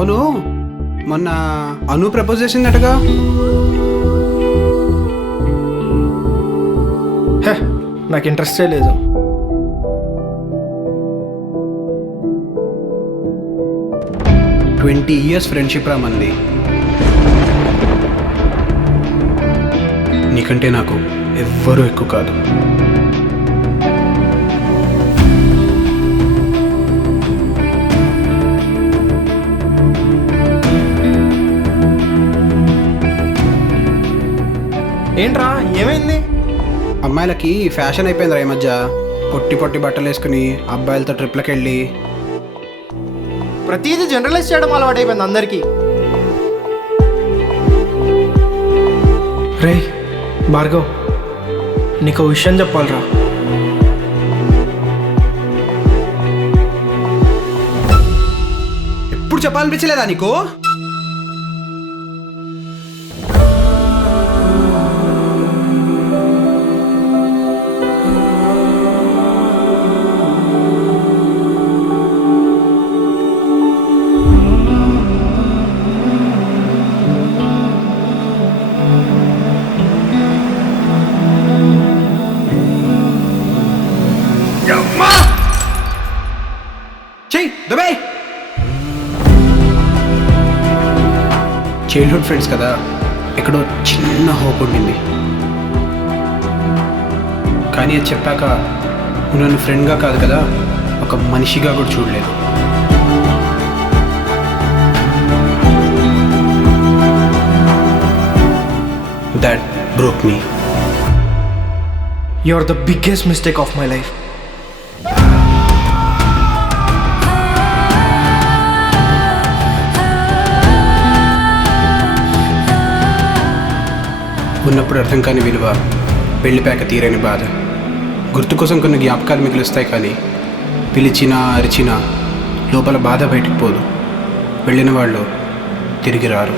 అవును, మొన్న అను ప్రపోజ్ చేసిందటగా. హే, నాకు ఇంట్రెస్టే లేదు. ట్వంటీ ఇయర్స్ ఫ్రెండ్షిప్ రా మంది. నీకంటే నాకు ఎవ్వరూ ఎక్కువ కాదు. ఏంట్రా, ఏమైంది? అమ్మాయిలకి ఫ్యాషన్ అయిపోయిందిరా ఈ మధ్య. పొట్టి పొట్టి బట్టలు వేసుకుని అబ్బాయిలతో ట్రిప్లకు వెళ్ళి. ప్రతిదీ జనరలైజ్ చేయడం అలవాటైపోయింది అందరికీ. రే భార్గవ్, నీకు విషయం చెప్పాలరా. ఎప్పుడు చెప్పాలనిపించలేదా నీకు? చైల్డ్హుడ్ ఫ్రెండ్స్ కదా, ఎక్కడో చిన్న హోప్ ఉండింది. కానీ అది చెప్పాక నువ్వు నన్ను ఫ్రెండ్గా కాదు కదా, ఒక మనిషిగా కూడా చూడలేదు. That broke me. You are the biggest mistake of my life. ఉన్నప్పుడు అర్థం కాని విలువ, వెళ్ళిపోయాక తీరని బాధ. గుర్తు కోసం కొన్ని జ్ఞాపకాలు మిగులుస్తాయి, కానీ పిలిచినా అరిచినా లోపల బాధ బయటకు పోదు. వెళ్ళిన వాళ్ళు తిరిగి రారు.